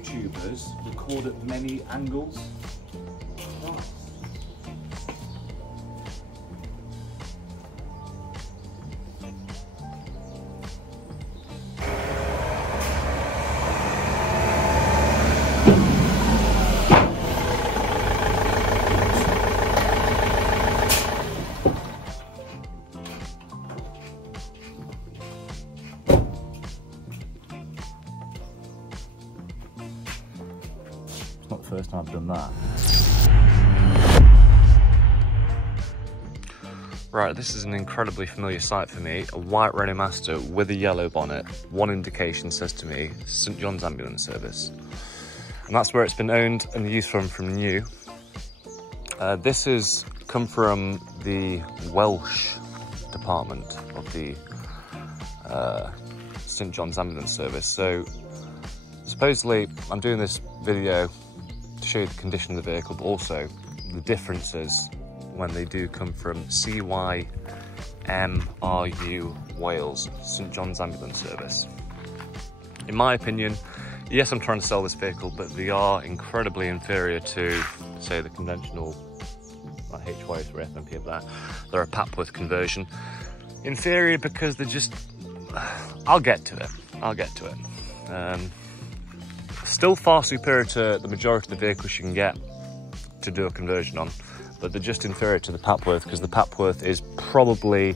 YouTubers record at many angles. Not the first time I've done that. Right, this is an incredibly familiar sight for me. A white Renault Master with a yellow bonnet. One indication says to me, St John's Ambulance Service. And that's where it's been owned and used from new. This has come from the Welsh department of the St John's Ambulance Service. So supposedly I'm doing this video to show you the condition of the vehicle, but also the differences when they do come from CYMRU Wales, St John's Ambulance Service. In my opinion, yes, I'm trying to sell this vehicle, but they are incredibly inferior to, say, the conventional like HYs or FMP of that. They're a Papworth conversion. Inferior because they're just, I'll get to it. Still far superior to the majority of the vehicles you can get to do a conversion on, but they're just inferior to the Papworth because the Papworth is probably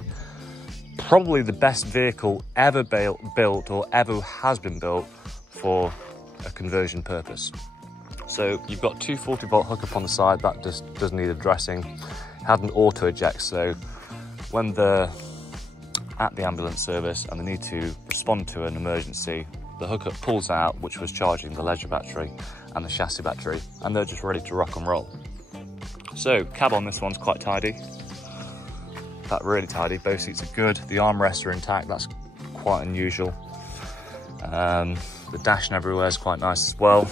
the best vehicle ever built or ever has been built for a conversion purpose. So you've got 240-volt hookup on the side, that just doesn't need addressing. It had an auto eject, so when they're at the ambulance service and they need to respond to an emergency, the hookup pulls out, which was charging the leisure battery and the chassis battery, and they're just ready to rock and roll. So cab on this one's quite tidy. In fact, really tidy. Both seats are good. The armrests are intact. That's quite unusual. The dash and everywhere is quite nice as well.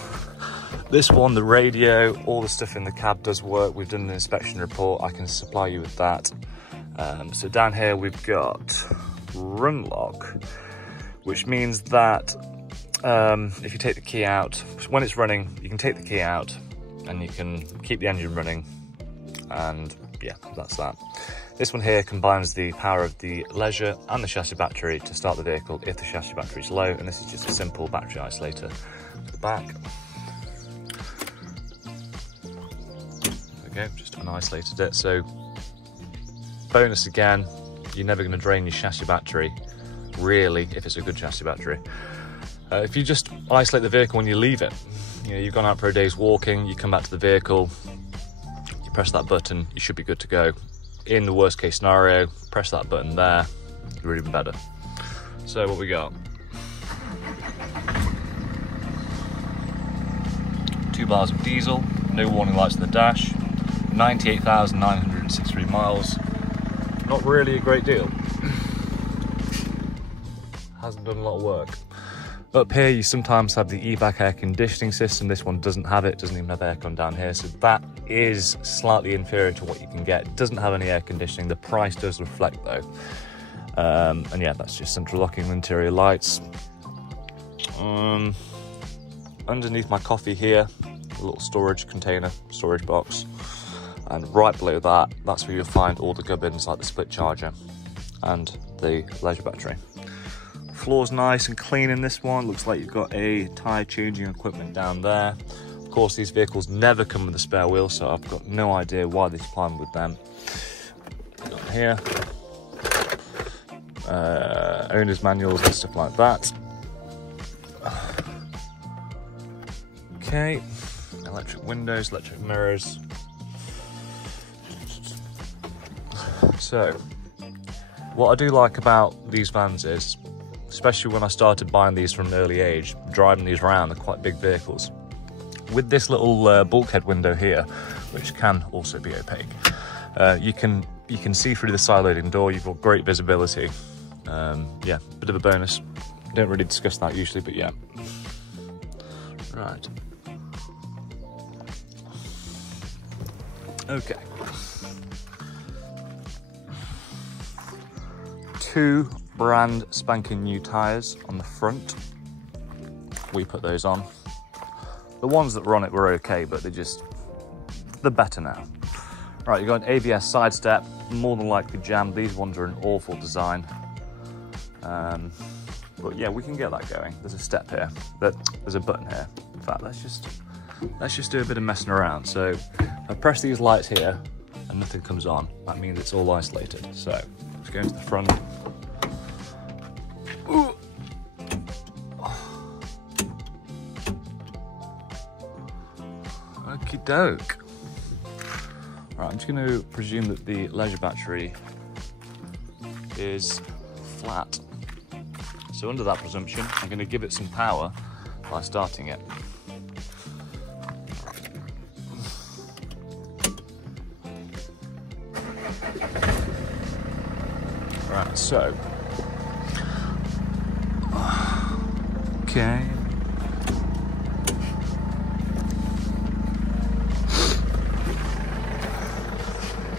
This one, the radio, all the stuff in the cab does work. We've done an inspection report. I can supply you with that. So down here we've got run lock, which means that if you take the key out, when it's running, you can take the key out and you can keep the engine running, and yeah, that's that. This one here combines the power of the leisure and the chassis battery to start the vehicle if the chassis battery is low, and this is just a simple battery isolator to the back. There we go, just unisolated it. So bonus again, you're never going to drain your chassis battery, really, if it's a good chassis battery. If you just isolate the vehicle when you leave it, you know, you've gone out for a day's walking, you come back to the vehicle, you press that button, you should be good to go. In the worst case scenario, press that button there, you're even better. So what we got? 2 bars of diesel, no warning lights on the dash, 98,963 miles. Not really a great deal. Hasn't done a lot of work. Up here you sometimes have the EVAC air conditioning system. This one doesn't have it, doesn't even have aircon down here, so that is slightly inferior to what you can get. It doesn't have any air conditioning, the price does reflect though. And yeah, that's just central locking interior lights. Underneath my coffee here, a little storage container, storage box, and right below that, that's where you'll find all the gubbins like the split charger and the leisure battery. Floor's nice and clean in this one. Looks like you've got a tyre changing equipment down there. Of course, these vehicles never come with a spare wheel, so I've got no idea why they supply them with them. Down here, owner's manuals and stuff like that. Okay, electric windows, electric mirrors. So, what I do like about these vans is, especially when I started buying these from an early age, driving these around, they're quite big vehicles. With this little bulkhead window here, which can also be opaque, you can see through the side loading door. You've got great visibility. Yeah, bit of a bonus. Don't really discuss that usually, but yeah. Right. Okay. 2 brand spanking new tyres on the front. We put those on. The ones that were on it were okay, but they're better now. Right, you've got an ABS side step, more than likely jammed. These ones are an awful design. But yeah, we can get that going. There's a step here, there's a button here. In fact, let's just do a bit of messing around. So if I press these lights here and nothing comes on, that means it's all isolated. So let's go into the front. Ooh. Okie doke. Right, I'm just going to presume that the leisure battery is flat. So under that presumption, I'm going to give it some power by starting it. Right, so. Okay.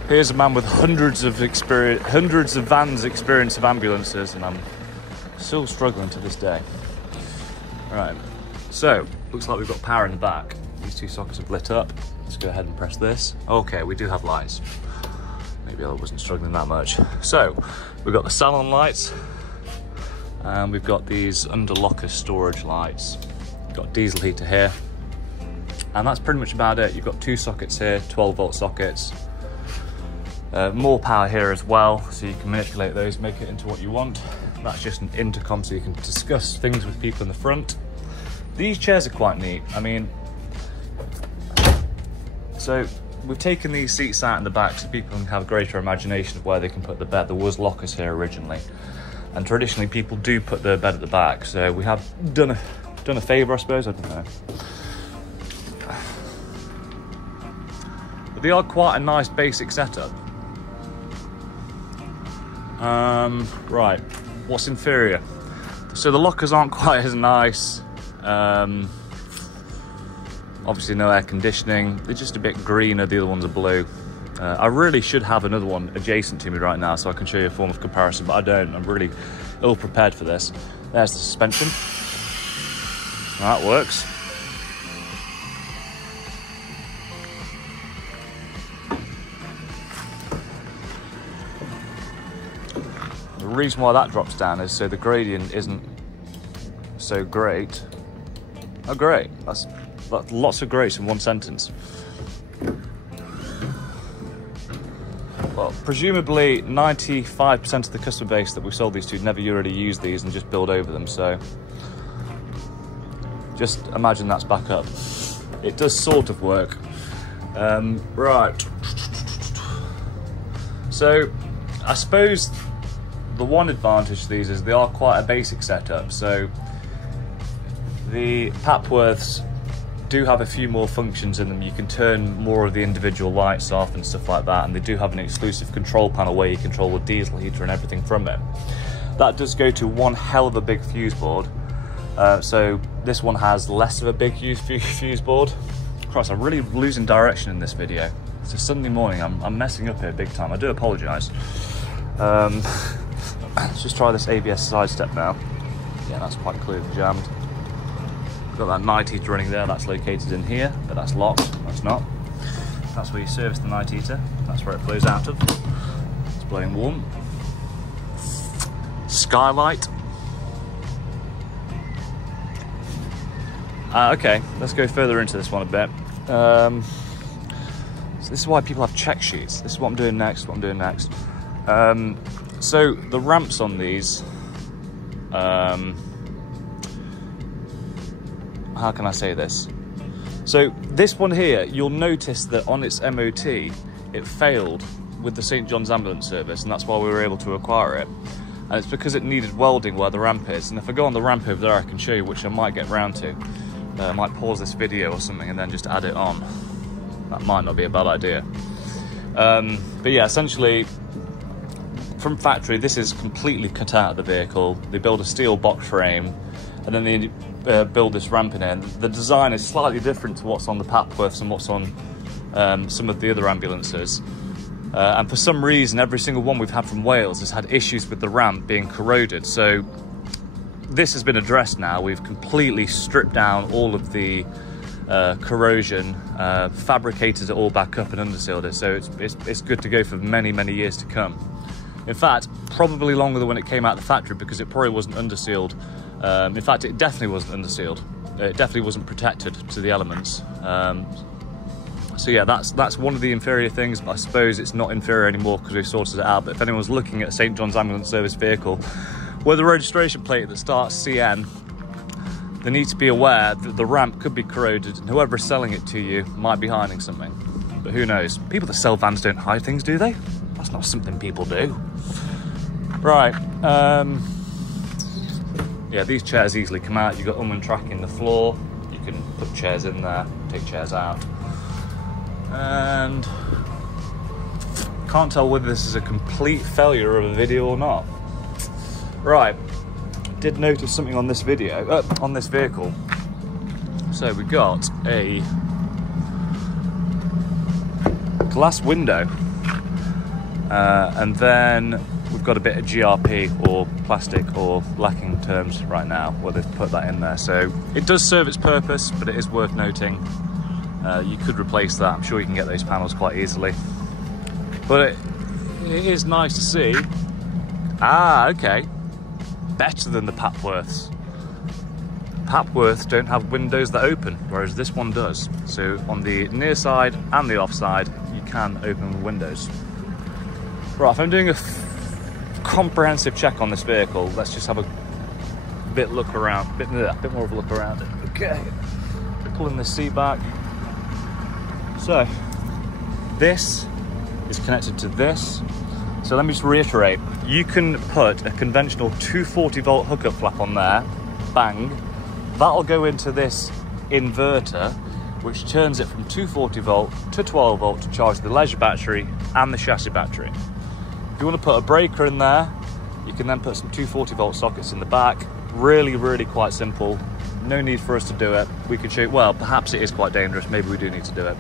Here's a man with hundreds of vans experience of ambulances, and I'm still struggling to this day. Right, so looks like we've got power in the back. These two sockets have lit up. Let's go ahead and press this. Okay, we do have lights. Maybe I wasn't struggling that much. So we've got the salon lights, and we've got these under locker storage lights. We've got diesel heater here, and that's pretty much about it. You've got two sockets here, 12-volt sockets. More power here as well, so you can manipulate those, make it into what you want. That's just an intercom, so you can discuss things with people in the front. These chairs are quite neat. I mean, so we've taken these seats out in the back so people can have a greater imagination of where they can put the bed. There was lockers here originally, and traditionally people do put their bed at the back. So we have done a favour, I suppose. I don't know. But they are quite a nice basic setup. Right, what's inferior? So the lockers aren't quite as nice. Obviously no air conditioning. They're just a bit greener, the other ones are blue. I really should have another one adjacent to me right now so I can show you a form of comparison, but I don't. I'm really ill prepared for this. There's the suspension. That works. The reason why that drops down is so the gradient isn't so great. Oh great, that's lots of greats in one sentence. Well, presumably 95% of the customer base that we sold these to never really use these and just build over them, so just imagine that's back up. It does sort of work. Right. So I suppose the one advantage to these is they are quite a basic setup. So the Papworths do have a few more functions in them. You can turn more of the individual lights off and stuff like that, and they do have an exclusive control panel where you control the diesel heater and everything from it. That does go to one hell of a big fuse board. So this one has less of a big fuse board. Christ, I'm really losing direction in this video. It's a Sunday morning, I'm messing up here big time. I do apologise. Let's just try this ABS side step now. Yeah, that's quite clearly jammed. Got that night heater running there, that's located in here, but that's locked, that's not. That's where you service the night heater, that's where it flows out of. It's blowing warm. Skylight. Okay, let's go further into this one a bit. So this is why people have check sheets. This is what I'm doing next, So the ramps on these, how can I say this? So this one here, you'll notice that on its MOT, it failed with the St. John's Ambulance Service, and that's why we were able to acquire it. And it's because it needed welding where the ramp is. And if I go on the ramp over there, I can show you, which I might get round to. I might pause this video or something and then just add it on. That might not be a bad idea. But yeah, essentially, from factory, this is completely cut out of the vehicle. They build a steel box frame, and then they build this ramp in it. The design is slightly different to what's on the Papworths and what's on some of the other ambulances. And for some reason, every single one we've had from Wales has had issues with the ramp being corroded. So this has been addressed now. We've completely stripped down all of the corrosion, fabricated it all back up and undersealed it, so it's good to go for many, many years to come. In fact, probably longer than when it came out of the factory, because it probably wasn't undersealed. In fact, it definitely wasn't undersealed. It definitely wasn't protected to the elements. So yeah, that's one of the inferior things, but I suppose it's not inferior anymore because we've sorted it out. But if anyone's looking at St John's Ambulance Service vehicle with a registration plate that starts CN, they need to be aware that the ramp could be corroded and whoever is selling it to you might be hiding something. But who knows? People that sell vans don't hide things, do they? That's not something people do. Right, yeah, these chairs easily come out. You've got Unman track in the floor. You can put chairs in there, take chairs out. And can't tell whether this is a complete failure of a video or not. Right, did notice something on this video, on this vehicle. So we got a glass window, and then we've got a bit of GRP or plastic or lacking terms right now where they've put that in there. So it does serve its purpose, but it is worth noting. You could replace that. I'm sure you can get those panels quite easily. But it is nice to see. Ah, okay. Better than the Papworths. Papworths don't have windows that open, whereas this one does. So on the near side and the off side, you can open windows. Right, if I'm doing a comprehensive check on this vehicle, let's just have a bit look around, bit more of a look around it. Okay, pulling this seat back. So this is connected to this. So let me just reiterate, you can put a conventional 240 volt hookup flap on there, bang, that'll go into this inverter, which turns it from 240 volt to 12 volt to charge the leisure battery and the chassis battery. If you want to put a breaker in there, you can then put some 240 volt sockets in the back. Really, really quite simple. No need for us to do it. We can show you, well, perhaps it is quite dangerous. Maybe we do need to do it.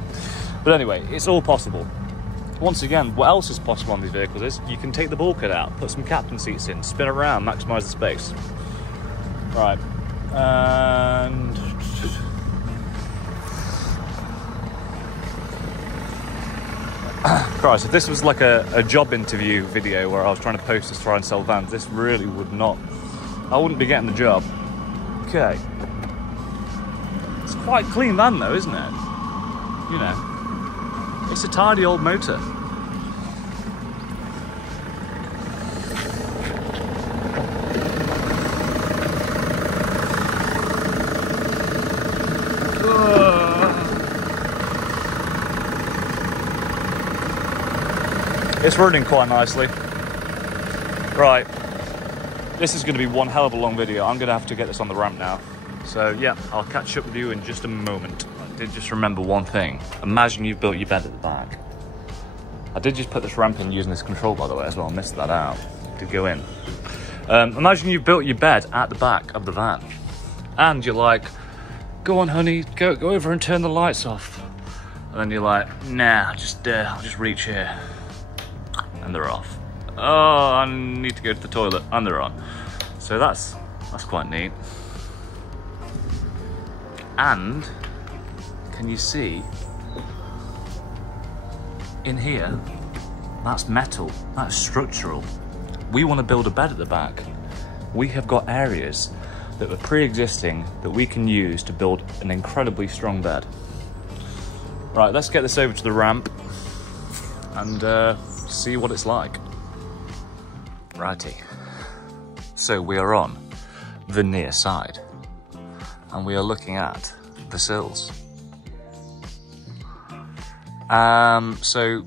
But anyway, it's all possible. Once again, what else is possible on these vehicles is you can take the bulkhead out, put some captain seats in, spin around, maximise the space. Right, and Christ, if this was like a job interview video where I was trying to post to try and sell vans, this really would not, I wouldn't be getting the job. Okay. It's quite a clean van though, isn't it? You know, it's a tidy old motor. It's running quite nicely. Right, this is going to be one hell of a long video. I'm going to have to get this on the ramp now. So yeah, I'll catch up with you in just a moment. I did just remember one thing. Imagine you've built your bed at the back. I did just put this ramp in using this control, by the way, as well. I missed that out. Did go in. Imagine you've built your bed at the back of the van. And you're like, go on, honey, go over and turn the lights off. And then you're like, nah, I'll just reach here. And they're off. Oh, I need to go to the toilet, and they're on. So that's quite neat. And can you see in here, that's metal, that's structural. We want to build a bed at the back. We have got areas that are pre-existing that we can use to build an incredibly strong bed. Right, let's get this over to the ramp and see what it's like. Righty. So we are on the near side and we are looking at the sills. So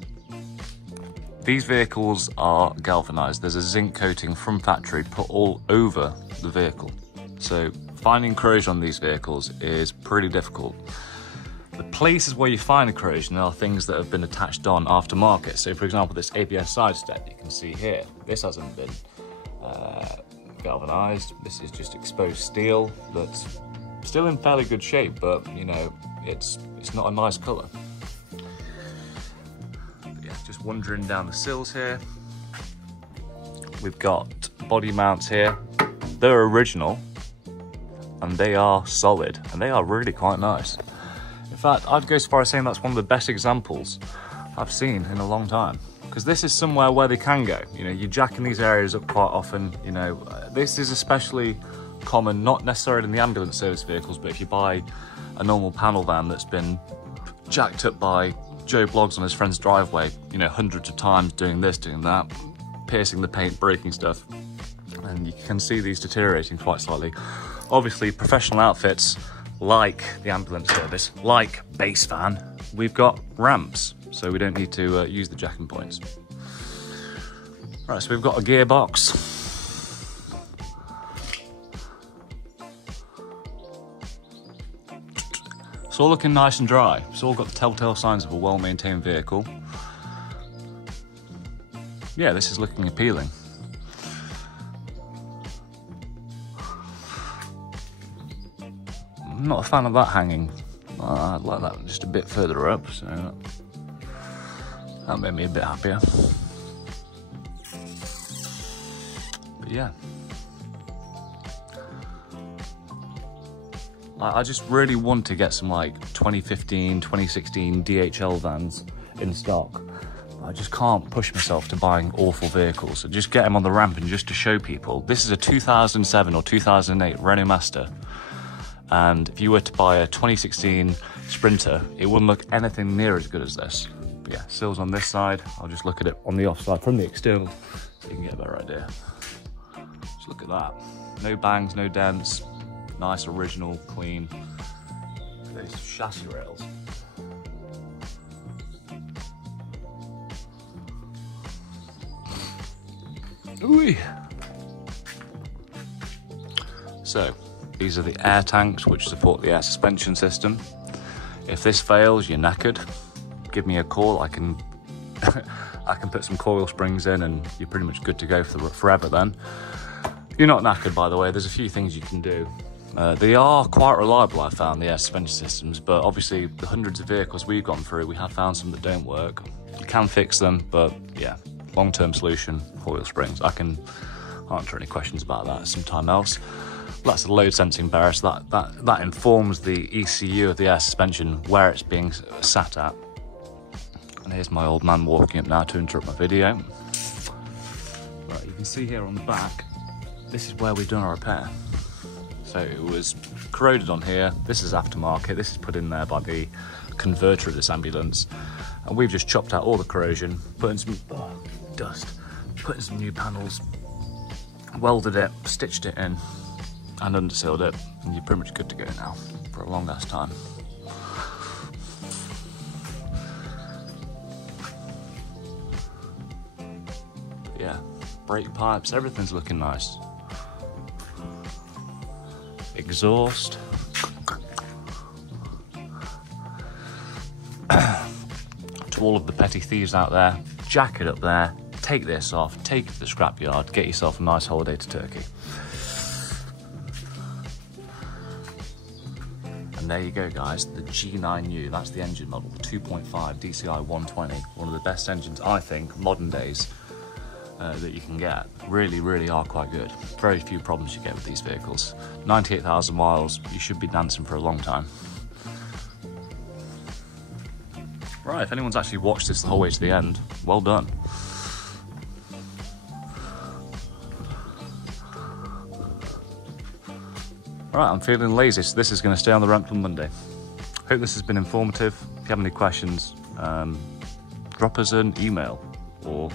these vehicles are galvanized. There's a zinc coating from factory put all over the vehicle. So finding corrosion on these vehicles is pretty difficult. The places where you find the corrosion are things that have been attached on aftermarket. So for example, this ABS side step, you can see here, this hasn't been galvanized. This is just exposed steel that's still in fairly good shape, but you know, it's not a nice color. But yeah, just wandering down the sills here. We've got body mounts here. They're original and they are solid and they are really quite nice. In fact, I'd go so far as saying that's one of the best examples I've seen in a long time. Because this is somewhere where they can go. You know, you're jacking these areas up quite often. You know, this is especially common, not necessarily in the ambulance service vehicles, but if you buy a normal panel van that's been jacked up by Joe Bloggs on his friend's driveway, you know, hundreds of times doing this, doing that, piercing the paint, breaking stuff, and you can see these deteriorating quite slightly. Obviously, professional outfits like the ambulance service, like base van, we've got ramps, so we don't need to use the jacking points. Right, so we've got a gearbox. It's all looking nice and dry. It's all got the telltale signs of a well-maintained vehicle. Yeah, this is looking appealing. I'm not a fan of that hanging. I'd like that just a bit further up, so that made me a bit happier. But yeah. I just really want to get some like 2015, 2016 DHL vans in stock. I just can't push myself to buying awful vehicles. So just get them on the ramp and just to show people. This is a 2007 or 2008 Renault Master. And if you were to buy a 2016 Sprinter, it wouldn't look anything near as good as this. But yeah, sills on this side. I'll just look at it on the offside from the external so you can get a better idea. Just look at that. No bangs, no dents. Nice, original, clean. Those chassis rails. Ooh. So, these are the air tanks which support the air suspension system. If this fails, you're knackered. Give me a call. I can I can put some coil springs in, and you're pretty much good to go for forever. Then you're not knackered, by the way. There's a few things you can do. They are quite reliable, I found, the air suspension systems, but obviously the hundreds of vehicles we've gone through, we have found some that don't work. You can fix them, but yeah, long-term solution, coil springs. I can answer any questions about that sometime else. That's the load sensing barrier, so that informs the ECU of the air suspension where it's being sat at. And here's my old man walking up now to interrupt my video. Right, you can see here on the back, this is where we've done our repair. So it was corroded on here. This is aftermarket. This is put in there by the converter of this ambulance. And we've just chopped out all the corrosion, put in some dust, put in some new panels, welded it, stitched it in, and undersealed it. And you're pretty much good to go now for a long ass time. But yeah, brake pipes, everything's looking nice. Exhaust. To all of the petty thieves out there, jack it up there, take this off, take it to the scrapyard, get yourself a nice holiday to Turkey. And there you go, guys, the G9U, that's the engine model, the 2.5 DCI 120, one of the best engines, I think, modern days, that you can get. Really, really are quite good. Very few problems you get with these vehicles. 98,000 miles, you should be dancing for a long time. Right, if anyone's actually watched this the whole way to the end, well done. Right, I'm feeling lazy, so this is going to stay on the ramp till Monday. Hope this has been informative. If you have any questions, drop us an email or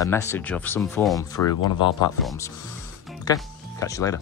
a message of some form through one of our platforms. Okay, catch you later.